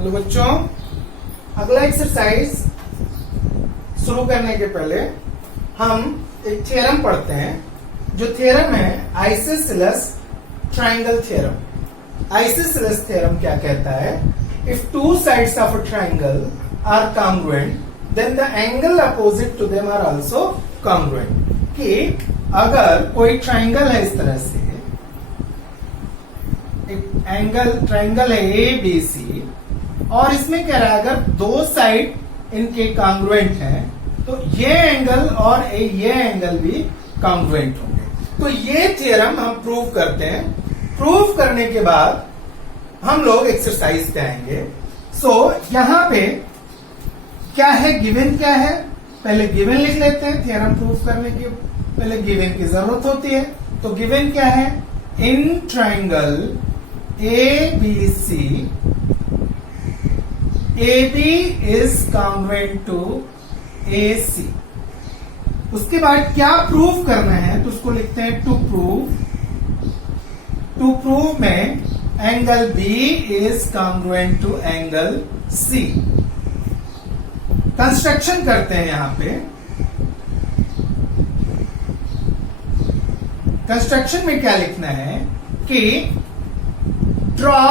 Hello बच्चों, अगला exercise शुरू करने के पहले हम एक थ्योरम पढ़ते हैं। जो थ्योरम है isosceles triangle theorem. Isosceles theorem क्या कहता है? If two sides of a triangle are congruent then the angle opposite to them are also congruent. कि अगर कोई ट्रायंगल है इस तरह से, एक ट्रायंगल है ए बी सी, और इसमें कह रहा है अगर दो साइड इनके कॉन्ग्रुएंट हैं तो ये एंगल और ये एंगल भी कॉन्ग्रुएंट होंगे। तो ये थ्योरम हम प्रूव करते हैं। प्रूव करने के बाद हम लोग एक्सरसाइज पे आएंगे। सो यहां पे क्या है, गिवन क्या है, पहले गिवन लिख लेते हैं। थ्योरम प्रूव करने के पहले गिवन की जरूरत होती है। तो गिवन क्या है? In triangle A B C AB is congruent to AC। उसके बाद क्या प्रूव करना है तो उसको लिखते हैं टू प्रूव। टू प्रूव में angle B is congruent to angle C। Construction करते हैं। यहां पे कंस्ट्रक्शन में क्या लिखना है कि draw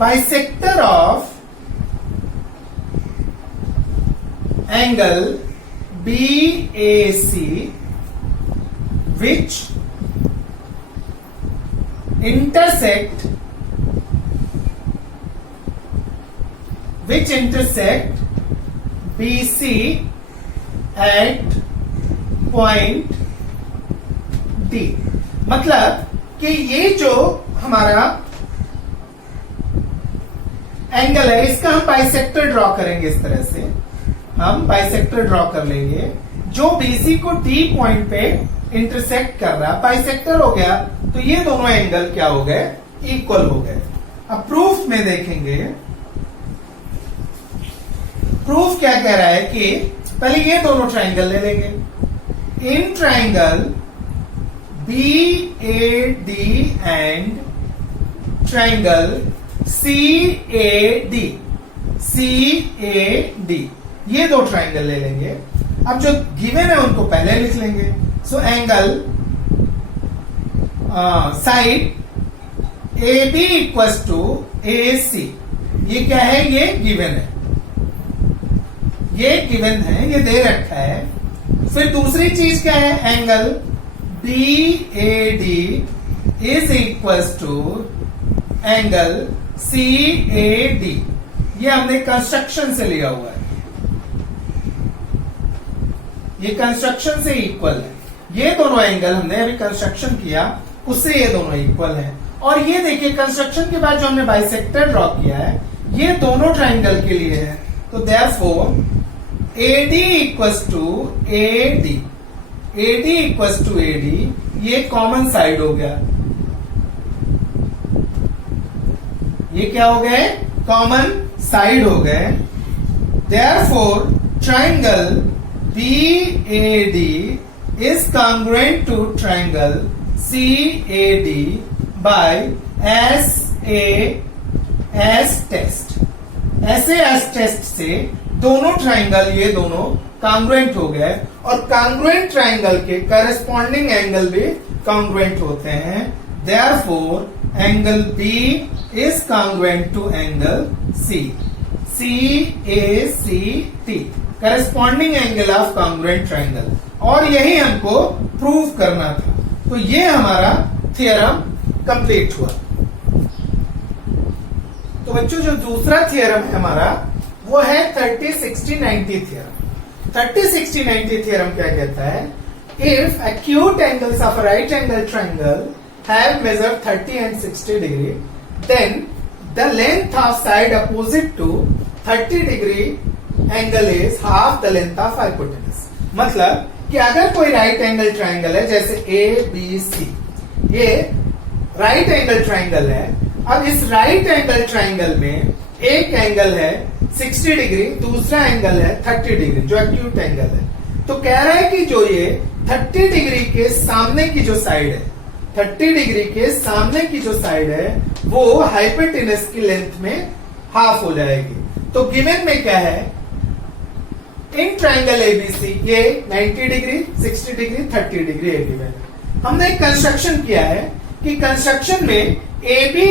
bisector of angle BAC which intersect BC at point D। मतलब कि ये जो हमारा एंगल है इसका हम बाइसेक्टर ड्रॉ करेंगे। इस तरह से हम बाइसेक्टर ड्रॉ कर लेंगे जो बीसी को डी पॉइंट पे इंटरसेक्ट कर रहा है। बाइसेक्टर हो गया तो ये दोनों एंगल क्या हो गए? इक्वल हो गए। अब प्रूफ में देखेंगे। प्रूफ क्या कह रहा है कि पहले ये दोनों ट्रायंगल ले लेंगे। In triangle BAD and triangle CAD ये दो ट्रायंगल ले लेंगे। अब जो गिवन है उनको पहले लिख लेंगे। So angle side AB equals to AC। ये क्या है? ये गिवन है, ये गिवन है, ये दे रखा है। फिर दूसरी चीज क्या है? Angle BAD is equals to angle CAD। ये हमने कंस्ट्रक्शन से लिया हुआ है, ये कंस्ट्रक्शन से इक्वल है। ये दोनों एंगल हमने अभी कंस्ट्रक्शन किया उससे ये दोनों इक्वल है। और ये देखिए कंस्ट्रक्शन के बाद जो हमने बाइसेक्टर ड्रॉ किया है ये दोनों ट्रायंगल के लिए है। तो therefore AD equals to AD, AD equals to AD, ये कॉमन साइड हो गया। ये क्या हो गए? कॉमन साइड हो गए। Therefore triangle BAD is congruent to triangle CAD by SAS test. SAS test से दोनों ट्रायंगल ये दोनों कॉन्ग्रुएंट हो गए और कॉन्ग्रुएंट ट्रायंगल के करस्पॉन्डिंग एंगल भी कॉन्ग्रुएंट होते हैं। Therefore angle B is congruent to angle C, CACT, corresponding angle of congruent triangle। और यही हमको प्रूव करना था। तो ये हमारा थ्योरम कंप्लीट हुआ। तो बच्चों जो दूसरा थ्योरम है हमारा वो है 30-60-90 थ्योरम। 30-60-90 थ्योरम क्या कहता है? If acute angles of a right angle triangle have measured 30 and 60 degree, then the length of side opposite to 30 degree angle is half the length of hypotenuse। मतलब कि अगर कोई राइट एंगल ट्रायंगल है जैसे ABC, ये right angle triangle है। अब इस राइट एंगल ट्रायंगल में एक एंगल है 60 डिग्री, दूसरा एंगल है 30 डिग्री जो एक्यूट एंगल है। तो कह रहा है कि जो ये 30 डिग्री के सामने की जो साइड है 30 डिग्री के सामने की जो साइड है वो हाइपोटेनस की लेंथ में हाफ हो जाएगी। तो गिवन में क्या है, इन ट्राइंगल एबीसी ये 90 डिग्री, 60 डिग्री, 30 डिग्री ए गिवन है। हमने एक कंस्ट्रक्शन किया है कि कंस्ट्रक्शन में ए बी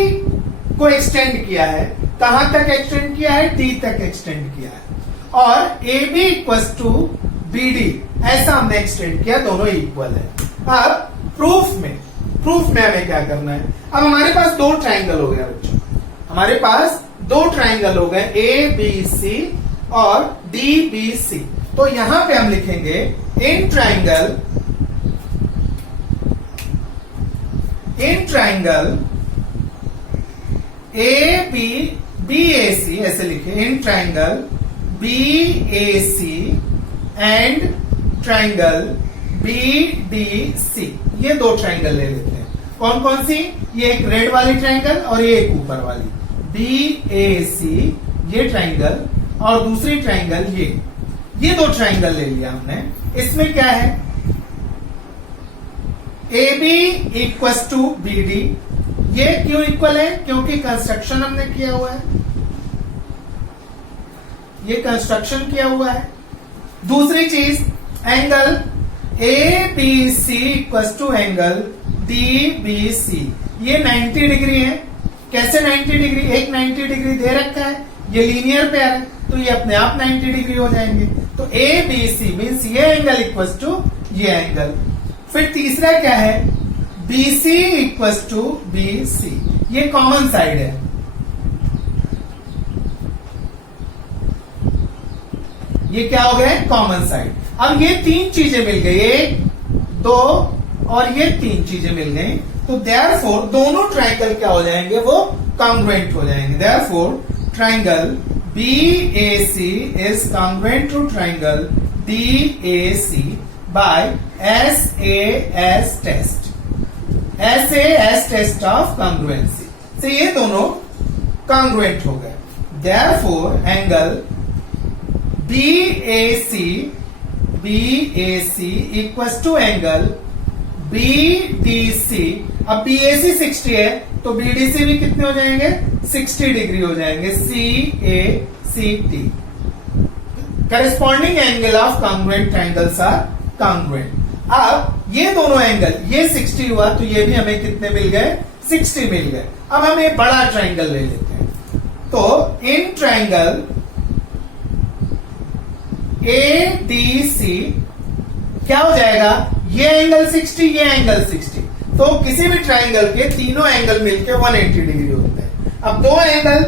को एक्सटेंड किया है। कहां तक एक्सटेंड किया है, डी तक एक्सटेंड किया है, और A B equal to B D ऐसा हमने एक्सटेंड किया, दोनों इक्वल है। अब प्रूफ में हमें क्या करना है, अब हमारे पास दो ट्राइंगल हो गया बच्चों, हमारे पास दो ट्राइंगल हो गए ए बी सी और डी बी सी। तो यहां पे हम लिखेंगे in triangle A B A C, ऐसे लिखे, in triangle B A C and triangle B D C, ये दो ट्राइंगल ले लेते हैं। कौन कौन सी, ये एक रेड वाली ट्राइंगल और ये एक ऊपर वाली बी ए सी, ये ट्राइंगल, और दूसरी ट्राइंगल ये दो ट्राइंगल ले लिया हमने। इसमें क्या है, A B equal to B D, ये क्यों इक्वल है, क्योंकि कंस्ट्रक्शन हमने किया हुआ है, ये कंस्ट्रक्शन किया हुआ है। दूसरी चीज, angle A B C equal to angle D B C, ये 90 डिग्री है। कैसे 90 डिग्री, एक 90 डिग्री दे रखा है, ये लीनियर पेयर है तो ये अपने आप 90 डिग्री हो जाएंगे। तो ए बी सी मीन्स ये एंगल इक्वल टू ये एंगल। फिर तीसरा क्या है, B C equal to B C, ये कॉमन साइड है, ये क्या हो गया, कॉमन साइड। अब ये तीन चीजें मिल गई, एक दो और ये तीन चीजें मिल गई, तो देयरफॉर दोनों ट्राइंगल क्या हो जाएंगे, वो कॉन्ग्रुएंट हो जाएंगे। Therefore triangle BAC is congruent to triangle DAC by SAS test. SAS test of congruency. So ये दोनों congruent हो गए। Therefore angle BAC equals to angle BDC। अब BAC 60 है तो BDC भी कितने हो जाएंगे, 60 डिग्री हो जाएंगे। CACT corresponding angle of congruent triangles are congruent. अब ये दोनों एंगल, ये 60 हुआ तो ये भी हमें कितने मिल गए, 60 मिल गए। अब हम एक बड़ा ट्राइंगल ले लेते हैं, तो इन ट्राइंगल ADC क्या हो जाएगा, ये एंगल 60, ये एंगल 60, तो किसी भी ट्राइंगल के तीनों एंगल मिलके 180 डिग्री होते हैं। अब दो एंगल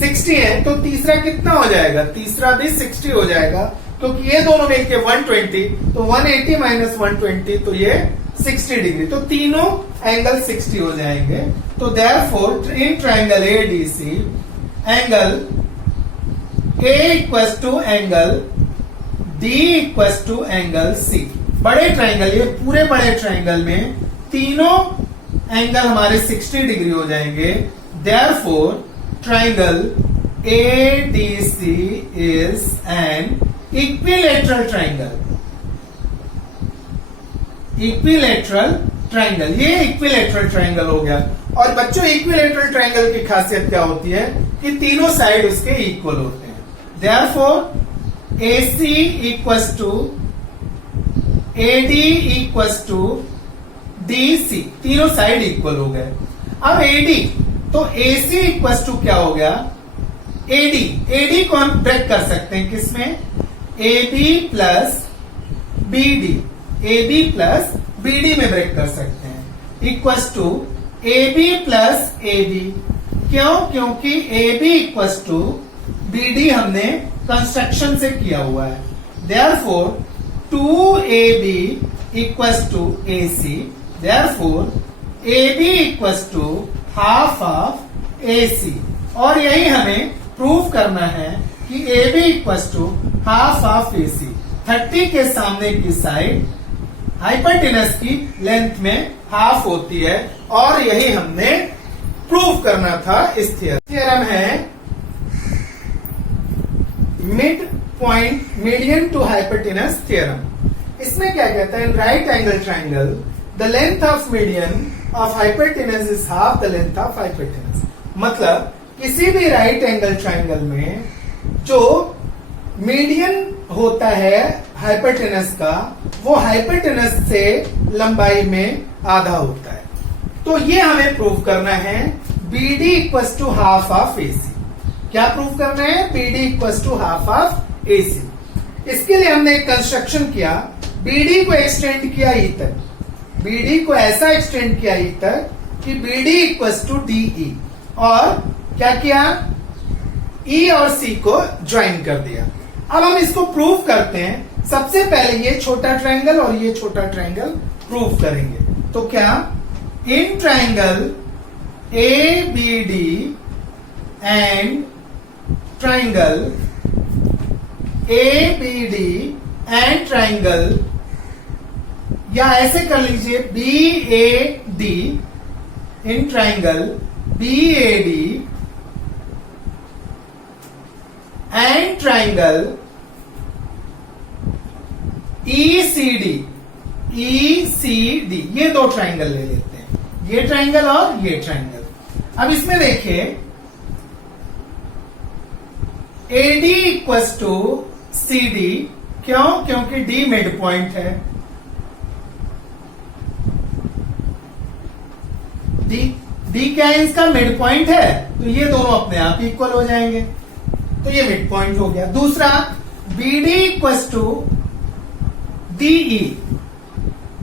60 है तो तीसरा कितना हो जाएगा, तीसरा भी 60 हो जाएगा, क्योंकि ये दोनों मिलके 120, तो 180 माइनस 120 तो ये 60 डिग्री, तो तीनों एंगल 60 हो जाएंगे। तो therefore in triangle ADC angle A equal to angle D equal to angle C। बड़े ट्राइंगल, ये पूरे बड़े ट्राइंगल में तीनों एंगल हमारे 60 डिग्री हो जाएंगे। Therefore triangle ADC is an equilateral triangle. Equilateral triangle, ये इक्विलेटरल ट्राइंगल हो गया। और बच्चों इक्विलेटरल ट्राइंगल की खासियत क्या होती है कि तीनों साइड उसके इक्वल होते हैं। Therefore AC equal to AD equal to DC, तीनों साइड इक्वल हो गए। अब AD, तो AC इक्वल टू क्या हो गया, AD को हम ब्रेक कर सकते हैं किसमें, AB plus BD, AB plus BD में ब्रेक कर सकते हैं, equal to AB plus AB। क्यों, क्योंकि AB इक्वल टू BD हमने कंस्ट्रक्शन से किया हुआ है। Therefore 2AB equal to AC, therefore AB equal to half of AC। और यही हमें प्रूव करना है कि AB equal to half of AC। 30 के सामने की साइड हाइपोटेनस की लेंथ में हाफ होती है, और यही हमने प्रूव करना था इस थ्योरम है midpoint median to hypotenuse theorem. इसमें क्या कहता है, right angle triangle the length of median of hypotenuse is half the length of hypotenuse. मतलब किसी भी राइट एंगल ट्राइंगल में जो मीडियन होता है हाइपोटेनस का, वो हाइपोटेनस से लंबाई में आधा होता है। तो ये हमें प्रूव करना है B D equal to half of A C. क्या प्रूव करना है? B D equal to half of A C. इसके लिए हमने एक कंस्ट्रक्शन किया, बी डी को एक्सटेंड किया ई तक, बी डी को ऐसा एक्सटेंड किया ई तक कि B D equal to D E, और क्या किया? ई और सी को ज्वाइन कर दिया। अब हम इसको प्रूव करते हैं। सबसे पहले ये छोटा ट्रायंगल और ये छोटा ट्रायंगल प्रूव करेंगे। तो क्या? In triangle A B D and triangle A B D and triangle, या ऐसे कर लीजिए B A D, in triangle B A D and triangle E C D, E C D, ये दो ट्रायंगल ले लेते हैं, ये ट्रायंगल और ये ट्रायंगल। अब इसमें देखिए A D equal to C D, क्यों? क्योंकि डी मिड पॉइंट है, डी क्या है? इसका मिड पॉइंट है, तो ये दोनों अपने आप इक्वल हो जाएंगे, तो ये मिड पॉइंट हो गया। दूसरा B D equal to DE,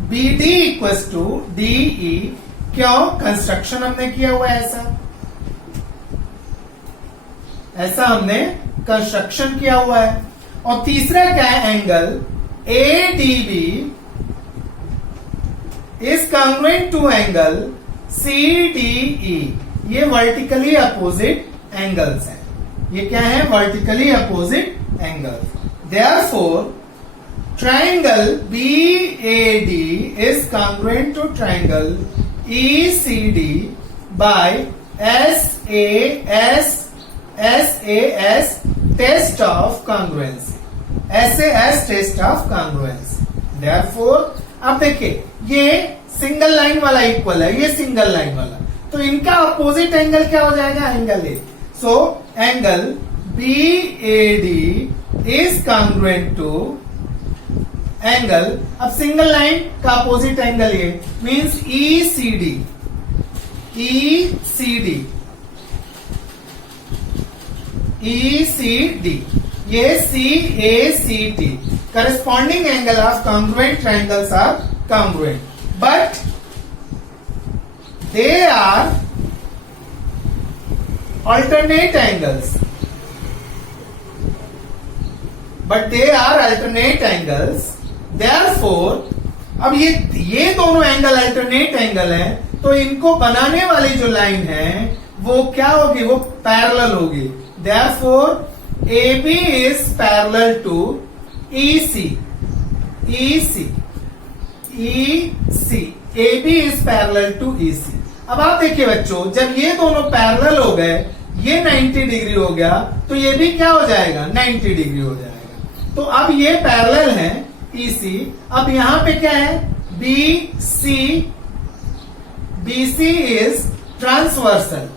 B D equal to DE, क्यों? कंस्ट्रक्शन हमने किया हुआ है, ऐसा हमने कंस्ट्रक्शन किया हुआ है। और तीसरा क्या है? Angle A D B is congruent to angle C D E, ये वर्टिकली अपोजिट एंगल्स हैं। ये क्या है? Vertically opposite angles. Therefore triangle B A D is congruent to triangle E C D by S A S test of congruency, SAS test of congruency. Therefore अब देखिए ये single line वाला equal है, ये सिंगल लाइन वाला, तो इनका opposite angle क्या हो जाएगा? Angle A. So angle B A D is congruent to angle, अब सिंगल लाइन का अपोजिट एंगल ये means E C D, E C D, E C D, ये C A C T, corresponding angle of congruent triangles are congruent, but they are alternate angles, therefore अब ये दोनों angle alternate angle हैं, तो इनको बनाने वाली जो लाइन है वो क्या होगी? वो पैरेलल होगी। Therefore AB is parallel to EC, AB is parallel to EC। अब आप देखिए बच्चों, जब ये दोनों पैरेलल हो गए, ये 90 डिग्री हो गया, तो ये भी क्या हो जाएगा? 90 डिग्री हो जाएगा। तो अब ये पैरेलल है EC। अब यहां पे क्या है? BC is transversal,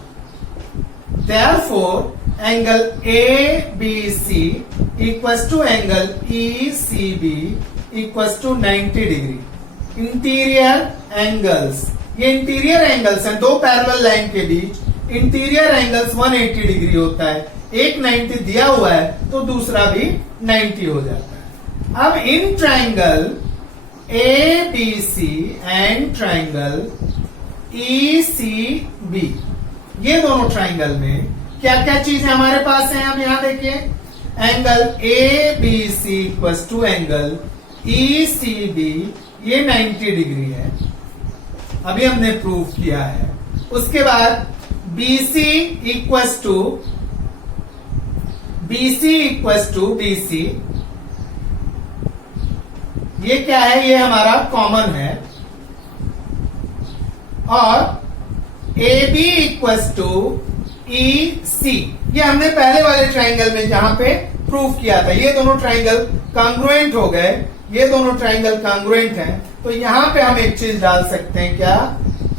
therefore angle ABC equals to angle ECB equals to 90 degree. Interior angles, ये इंटीरियर एंगल्स हैं, दो पैरेलल लाइन के बीच इंटीरियर एंगल्स 180 डिग्री होता है। एक 90 दिया हुआ है तो दूसरा भी 90 हो जाता है। अब in triangle ABC and triangle ECB, ये दोनों ट्रायंगल में क्या क्या चीजें हमारे पास हैं? अब यहां देखिए angle ABC equals to angle ECB, ये 90 डिग्री है, अभी हमने प्रूव किया है। उसके बाद BC इक्वल्स टू BC, ये क्या है? ये हमारा कॉमन है। और AB इक्वल्स टू EC, ये हमने पहले वाले ट्रायंगल में जहां पे प्रूव किया था। ये दोनों ट्रायंगल कांग्रुएंट हो गए, ये दोनों ट्रायंगल कांग्रुएंट हैं, तो यहां पे हम एक चीज डाल सकते हैं क्या,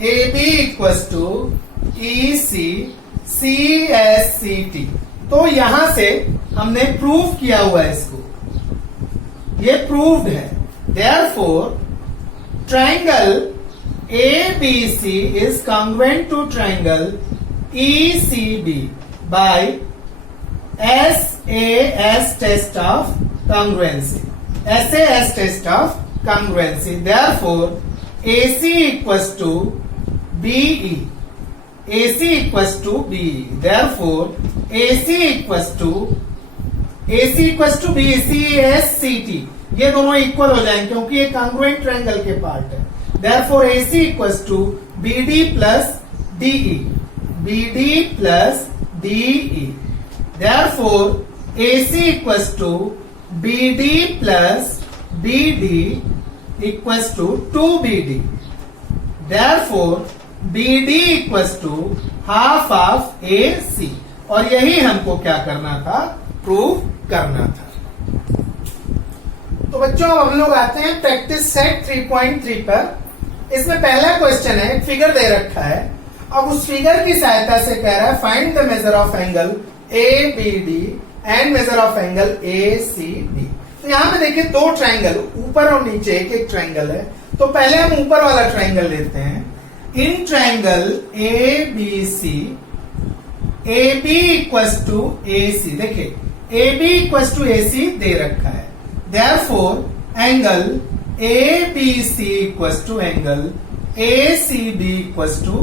A B equals to E C C S C T. तो यहां से हमने प्रूव किया हुआ है इसको, ये प्रूव्ड है। Therefore triangle ABC is congruent to triangle ECB by SAS test of congruency. SAS test of congruency. Therefore, AC equals to BE. AC equals to BE. Therefore, AC equals to BCSCT. ये दोनों equal हो जाएंगे क्योंकि ये congruent triangle के part है। Therefore, AC equals to BD plus DE. BD plus DE. Therefore, AC equals to BD plus BD equals to 2BD. Therefore, BD equals to half of AC. और यही हमको क्या करना था, प्रूव करना था। तो बच्चों अब हम लोग आते हैं प्रैक्टिस सेट 3.3 पर। इसमें पहला क्वेश्चन है, एक फिगर दे रखा है। अब उस फिगर की सहायता से कह रहा है find the measure of angle A B D and measure of angle A C B. तो यहां पे देखिए दो ट्रायंगल, ऊपर और नीचे एक एक ट्रायंगल है। तो पहले हम ऊपर वाला ट्रायंगल लेते हैं। In triangle A B C A B equals to A C, देखिए A B equals to A C दे रखा है। Therefore angle A B C equals to angle A C B equals to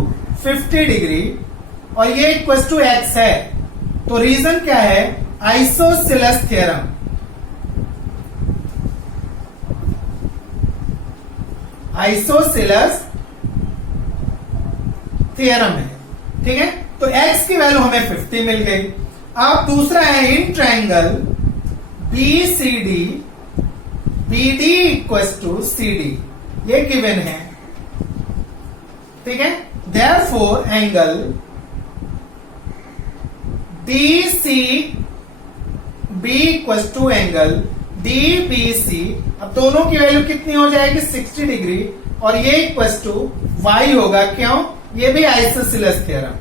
50 degree और ये equals to x है। तो reason क्या है, आइसोसेलेस थ्योरम। आइसोसेलेस थ्योरम है, ठीक है। तो x की वैल्यू हमें 50 मिल गई। अब दूसरा है in triangle B C D B D equals to C D, ये गिवन है, ठीक है। Therefore angle D C B equals to angle D B C. अब दोनों की वैल्यू कितनी हो जाएगी, 60 डिग्री, और ये इक्वस टू y होगा। क्यों, ये भी आइसोसेलेस थ्योरम।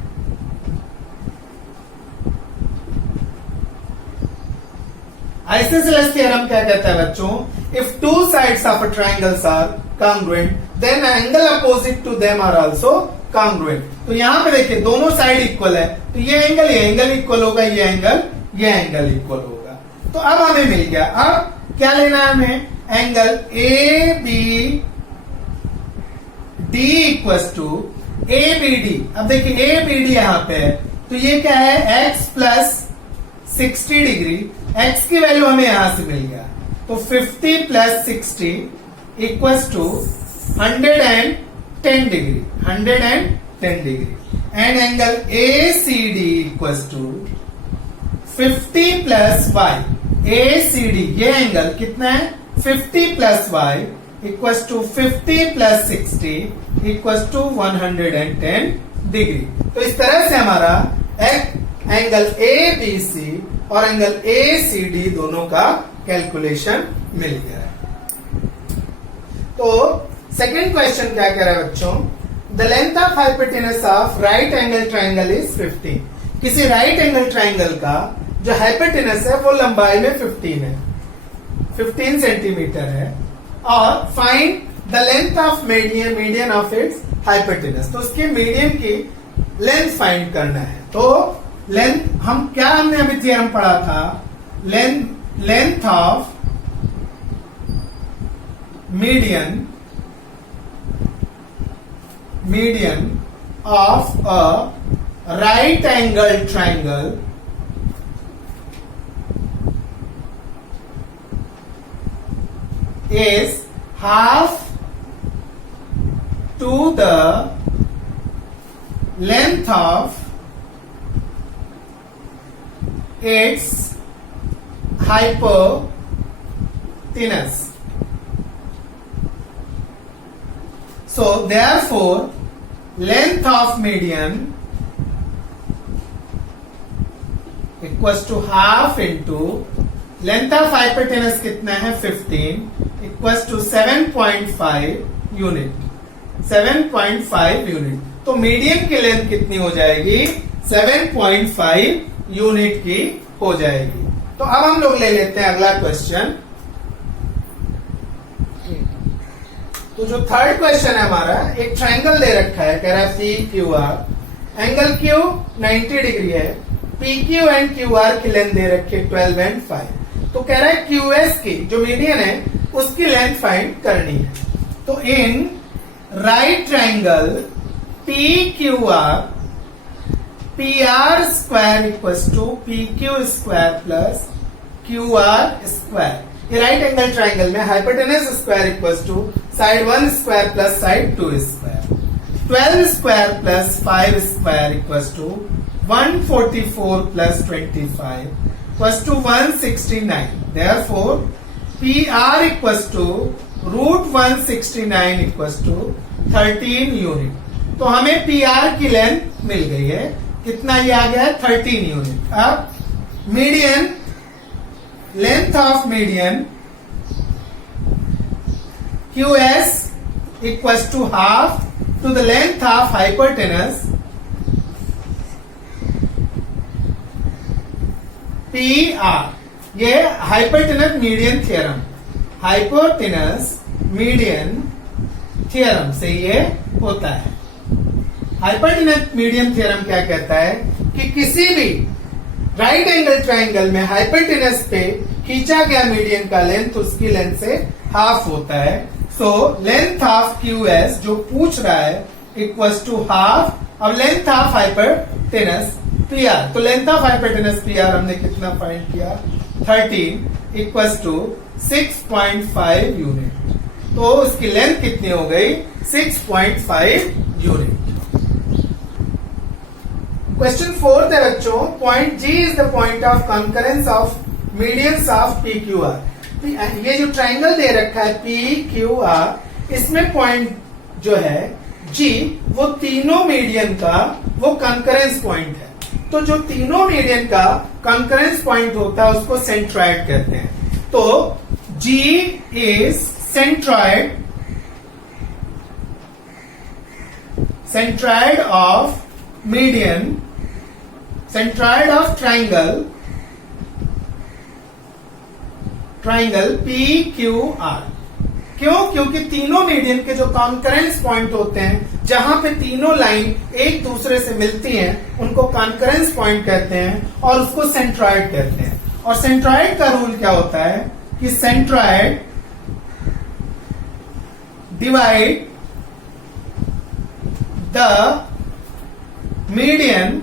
आइसोसेलेस थ्योरम क्या कहता है बच्चों, if two sides of a triangles are congruent then angle opposite to them are also congruent. तो यहां पे देखिए दोनों साइड इक्वल है, तो ये एंगल इक्वल होगा, ये एंगल इक्वल होगा। तो अब हमें मिल गया। अब क्या लेना है हमें, angle A B D equals to A B D. अब देखिए ए बी डी यहां पे है, तो ये क्या है, एक्स प्लस 60 डिग्री। एक्स की वैल्यू हमें यहां से मिल गया, तो 50 plus 60 equals to 110 degree, 110 degree. And angle A C D equals to 50 plus Y. A C D ये एंगल कितना है, 50 plus Y equals to 50 plus 60 equals to 110 degree. तो इस तरह से हमारा एंगल ए बी सी और एंगल ए सी डी दोनों का कैलकुलेशन मिल गया है। तो सेकेंड क्वेश्चन क्या कह रहा है बच्चों, the length of hypotenuse of right angle triangle is 15। किसी राइट एंगल ट्राइंगल का जो हाइपोटेनस है वो लंबाई में 15 सेंटीमीटर है, और find the length of median of its hypotenuse. तो उसके मीडियन की लेंथ फाइंड करना है। तो लेंथ हमने अभी थ्योरम पढ़ा था, length of median of a right angle triangle is half to the length of its hypotenuse. So therefore length of median equals to half into length of hypotenuse कितना है 15 equals to 7.5 unit, 7.5 unit. तो median की length कितनी हो जाएगी 7.5 unit की हो जाएगी। तो अब हम लोग ले लेते हैं अगला क्वेश्चन। तो जो थर्ड क्वेश्चन है हमारा, एक ट्रायंगल दे रखा है, कह रहा है P Q R, angle Q 90 degree है, P Q and Q R की लेंथ दे रखी है 12 एंड 5। तो कह रहा है क्यू एस की जो मीडियन है उसकी लेंथ फाइंड करनी है। तो in right triangle P Q R, P R square equals to P Q square plus Q R square. ये राइट एंगल ट्रायंगल में hypotenuse square equals to side 1 square plus side 2 square. 12 square plus 5 square equals to 144 plus 25 equals to 169। Therefore, PR equals to root 169 equals to 13 unit. तो हमें PR की length मिल गई है, कितना ये आ गया है 13 यूनिट। अब median, length of median QS equals to half to the length of hypotenuse PR। ये hypotenuse median theorem, hypotenuse median theorem से ये होता है। हाइपोटेनस मीडियन थ्योरम क्या कहता है कि किसी भी राइट एंगल ट्रायंगल में हाइपोटेनस पे खींचा गया मीडियन का लेंथ उसकी लेंथ से हाफ होता है। So length of Q S जो पूछ रहा है इक्वल्स टू हाफ अब length of hypotenuse P R. तो length of hypotenuse P R हमने कितना फाइंड किया 13 इक्वल्स टू 6.5 यूनिट। तो उसकी लेंथ कितनी हो गई 6.5 यूनिट। क्वेश्चन 4 है बच्चों, point G is the point of concurrence of medians of P Q R. ये जो ट्रायंगल दे रखा है पी क्यू आर, इसमें पॉइंट जो है जी वो तीनों मीडियन का वो कॉन्करेंस पॉइंट है। तो जो तीनों मीडियन का कॉन्करेंस पॉइंट होता है उसको सेंट्रॉइड कहते हैं। तो G is centroid, centroid of median, centroid of triangle, triangle P Q R. क्यों? क्योंकि तीनों मीडियन के जो कॉन्करेंस पॉइंट होते हैं, जहां पे तीनों लाइन एक दूसरे से मिलती हैं, उनको कॉन्करेंस पॉइंट कहते हैं और उसको सेंट्रॉइड कहते हैं। और सेंट्रॉइड का रूल क्या होता है कि centroid divide the median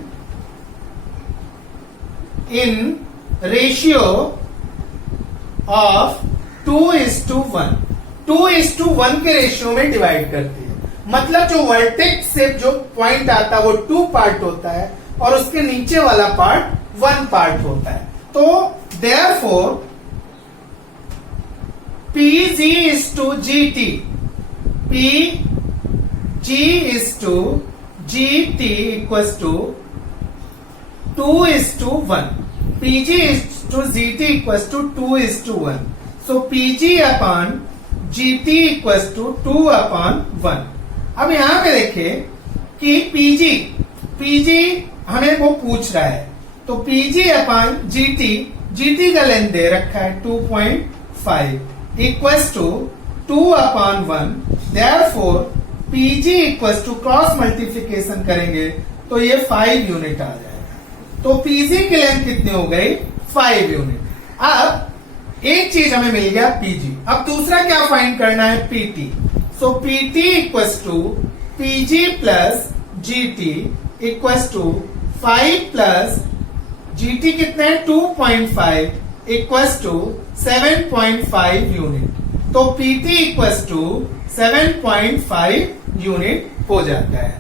in ratio of 2:1, 2:1 के रेशियो में डिवाइड करती है। मतलब जो वर्टेक्स से जो पॉइंट आता है वो 2 पार्ट होता है और उसके नीचे वाला पार्ट 1 पार्ट होता है। तो therefore PG is to GT, PG is to GT equals to 2:1, PG is to GT equals to 2:1. So PG upon GT equals to 2/1. अब यहां पे देखिए कि PG हमें वो पूछ रहा है, तो PG अपॉन GT का लेंथ दे रखा है 2.5 इक्वल्स टू 2/1। देयरफॉर PG equals to cross multiplication करेंगे तो ये 5 यूनिट आ जाएगा। तो PG की लेंथ कितनी हो गई 5 यूनिट। अब एक चीज हमें मिल गया PG। अब दूसरा क्या फाइंड करना है PT। So PT equals to PG plus GT equals to 5 plus GT कितने हैं 2.5 इक्वल्स टू 7.5 यूनिट। तो PT इक्वल्स टू 7.5 यूनिट हो जाता है।